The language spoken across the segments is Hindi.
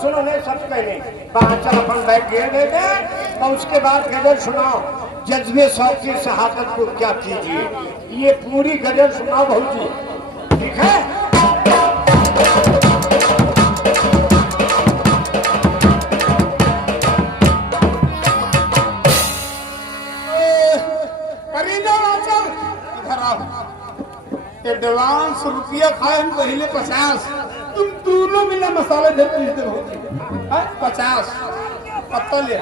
सुनो नहीं सब कहने चल अपन बैठ गए और उसके बाद गजल सुनाओ जज्बे शौक की शहादत को क्या कीजिए। ये पूरी गजल सुनाओ बहू जी, ठीक है? एडवांस रुपया खाए पहले 50, तुम दोनों मिला मसाले धर पीस दे 50 पत्ता ले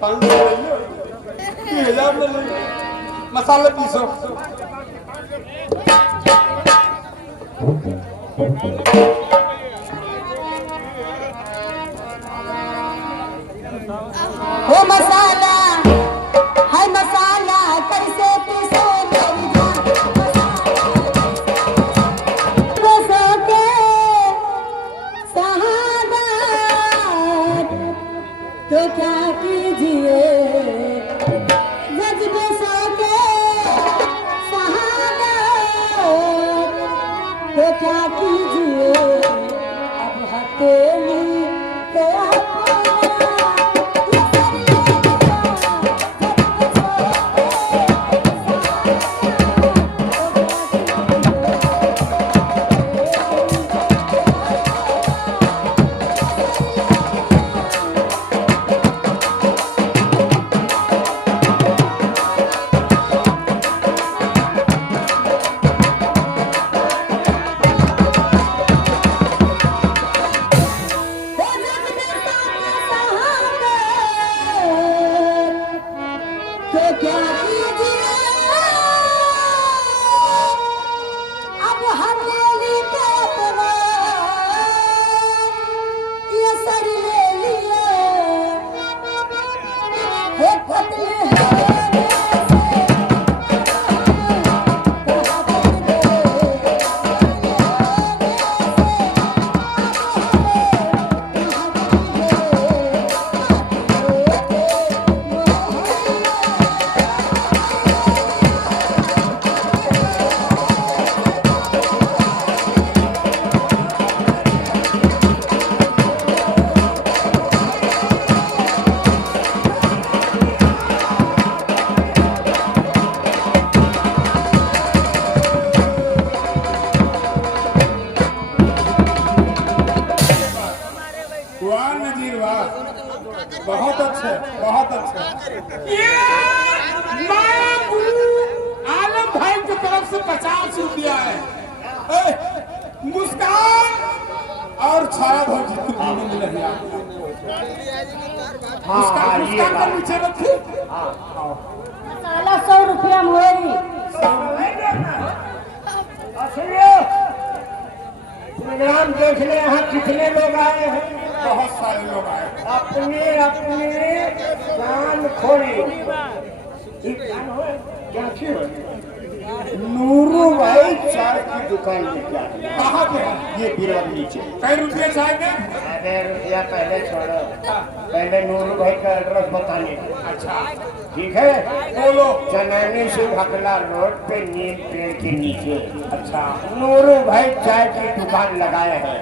5,000 में ले मसाले पीसो। वो मसाला है मसाला कैसे पीसो तो क्या कीजिए जज्बे सो के शहादत तो क्या कीजिए अब हथेली तो बहुत अच्छे, बहुत अच्छे। ये आलम भाई की तरफ से 50 रुपया है। मुस्कान और छाया भौजी मुस्कान का नीचे रखी। मसाला 100 रुपया मोरी प्रोग्राम देखने यहाँ कितने लोग आए हैं? बहुत सारे लोग आए। अपने अपने कान खोले। क्या नूरू भाई चाय की दुकान में क्या? कहाँ पे है? ये बिरवा नीचे। कई रुपये चाय के? 1000 रुपया पहले छोड़ो, पहले नूरू भाई का एड्रेस बताने। अच्छा ठीक है, बोलो। चनैनी से भकला रोड पे नीम पेड़ के नीचे। अच्छा, नूरू भाई चाय की दुकान लगाए हैं,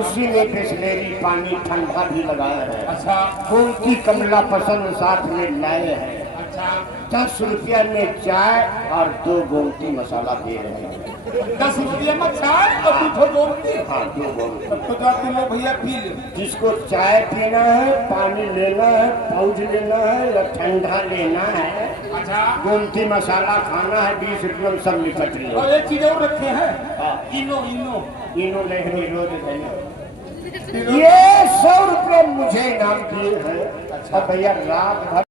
उसी में बिस्लेरी पानी ठंडा भी लगाया है। अच्छा, गोमती कमला पसंद साथ में लाए हैं। अच्छा, 10 रुपया में चाय और 2 गोमती मसाला दे रहे हैं। 10 रुपये में चाय और 2 गोमती। हाँ, 2 गोमती। तब तो जाते लो भैया पी लो। जिसको चाय पीना है, पानी लेना है, पाउच लेना है या ठंडा लेना है, अच्छा, गोमती मसाला खाना है, 20 रुपये में सब निपट लो। और एक चीज और रखे हैं। हाँ, इनो इनो इनो लेने रोज देना। ये 100 रुपये मुझे इनाम दिए हैं। अच्छा भैया रात भर